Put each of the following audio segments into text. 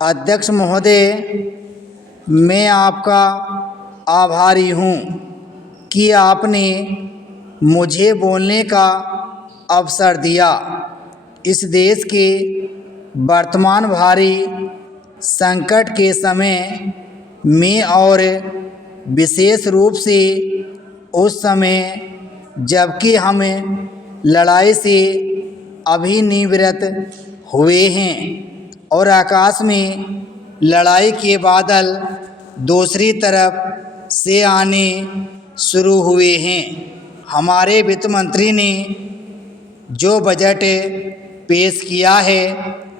अध्यक्ष महोदय, मैं आपका आभारी हूँ कि आपने मुझे बोलने का अवसर दिया। इस देश के वर्तमान भारी संकट के समय में और विशेष रूप से उस समय जबकि हम लड़ाई से अभिनिवृत्त हुए हैं और आकाश में लड़ाई के बादल दूसरी तरफ से आने शुरू हुए हैं। हमारे वित्त मंत्री ने जो बजट पेश किया है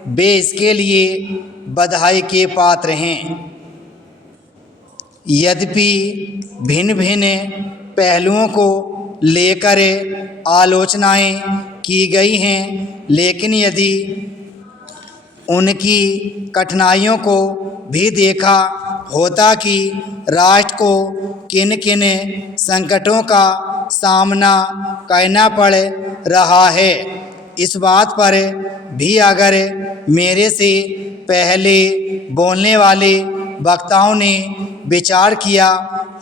वे इसके लिए बधाई के पात्र हैं। यद्यपि भिन्न भिन्न पहलुओं को लेकर आलोचनाएं की गई हैं, लेकिन यदि उनकी कठिनाइयों को भी देखा होता कि राष्ट्र को किन किन संकटों का सामना करना पड़ रहा है, इस बात पर भी अगर मेरे से पहले बोलने वाले वक्ताओं ने विचार किया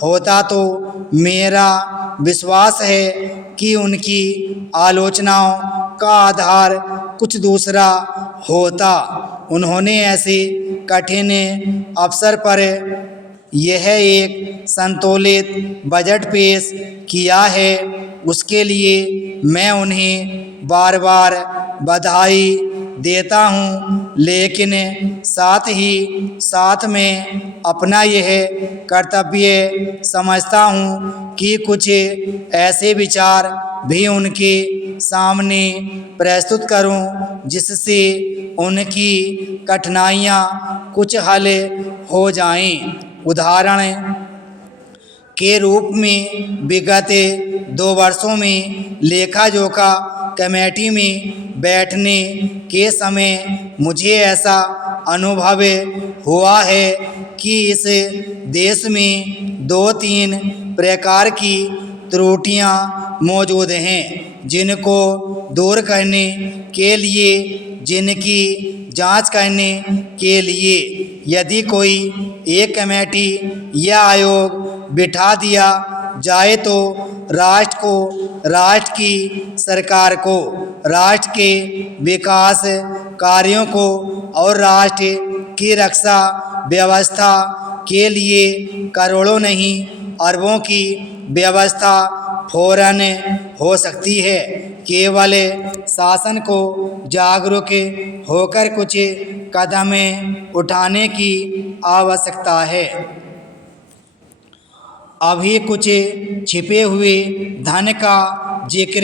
होता तो मेरा विश्वास है कि उनकी आलोचनाओं का आधार कुछ दूसरा होता। उन्होंने ऐसे कठिन अवसर पर यह एक संतुलित बजट पेश किया है, उसके लिए मैं उन्हें बार बार बधाई देता हूँ, लेकिन साथ ही साथ मैं अपना यह कर्तव्य समझता हूँ कि कुछ ऐसे विचार भी उनके सामने प्रस्तुत करूँ जिससे उनकी कठिनाइयाँ कुछ हल हो जाएं। उदाहरण के रूप में विगत 2 वर्षों में लेखा जोखा कमेटी में बैठने के समय मुझे ऐसा अनुभव हुआ है कि इस देश में 2-3 प्रकार की त्रुटियां मौजूद हैं, जिनको दूर करने के लिए, जिनकी जांच करने के लिए यदि कोई एक कमेटी या आयोग बिठा दिया जाए तो राष्ट्र को, राष्ट्र की सरकार को, राष्ट्र के विकास कार्यों को और राष्ट्र की रक्षा व्यवस्था के लिए करोड़ों नहीं अरबों की व्यवस्था फौरन हो सकती है। केवल शासन को जागरूक होकर कुछ कदम उठाने की आवश्यकता है। अभी कुछ छिपे हुए धन का जिक्र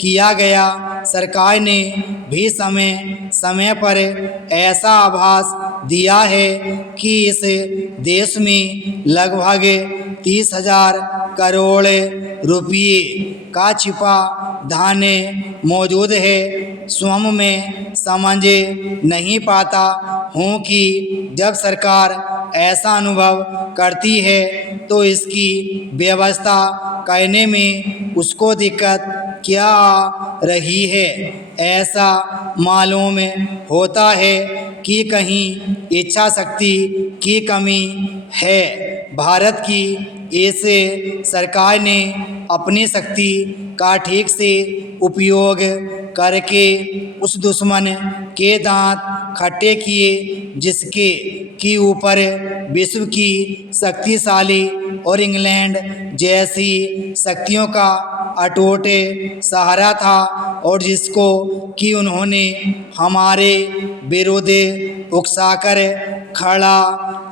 किया गया। सरकार ने भी समय समय पर ऐसा आभास दिया है कि इस देश में लगभग 30,000 करोड़ रुपये का छिपा धन मौजूद है। स्वयं में समझ नहीं पाता हूँ कि जब सरकार ऐसा अनुभव करती है तो इसकी व्यवस्था करने में उसको दिक्कत क्या आ रही है। ऐसा मालूम होता है कि कहीं इच्छा शक्ति की कमी है। भारत की इस सरकार ने अपनी शक्ति का ठीक से उपयोग करके उस दुश्मन के दांत खट्टे किए जिसके की ऊपर विश्व की शक्तिशाली और इंग्लैंड जैसी शक्तियों का अटूट सहारा था और जिसको कि उन्होंने हमारे विरुद्ध उकसाकर खड़ा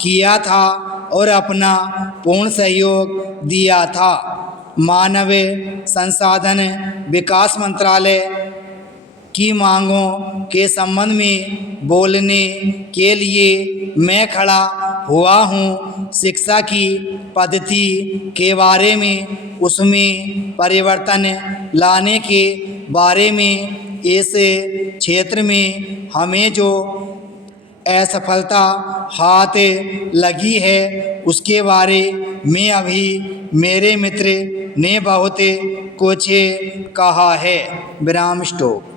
किया था और अपना पूर्ण सहयोग दिया था। मानव संसाधन विकास मंत्रालय की मांगों के संबंध में बोलने के लिए मैं खड़ा हुआ हूँ। शिक्षा की पद्धति के बारे में, उसमें परिवर्तन लाने के बारे में, इस क्षेत्र में हमें जो असफलता हाथ लगी है उसके बारे में अभी मेरे मित्र ने बहुत कुछ कहा है। विराम स्टॉप।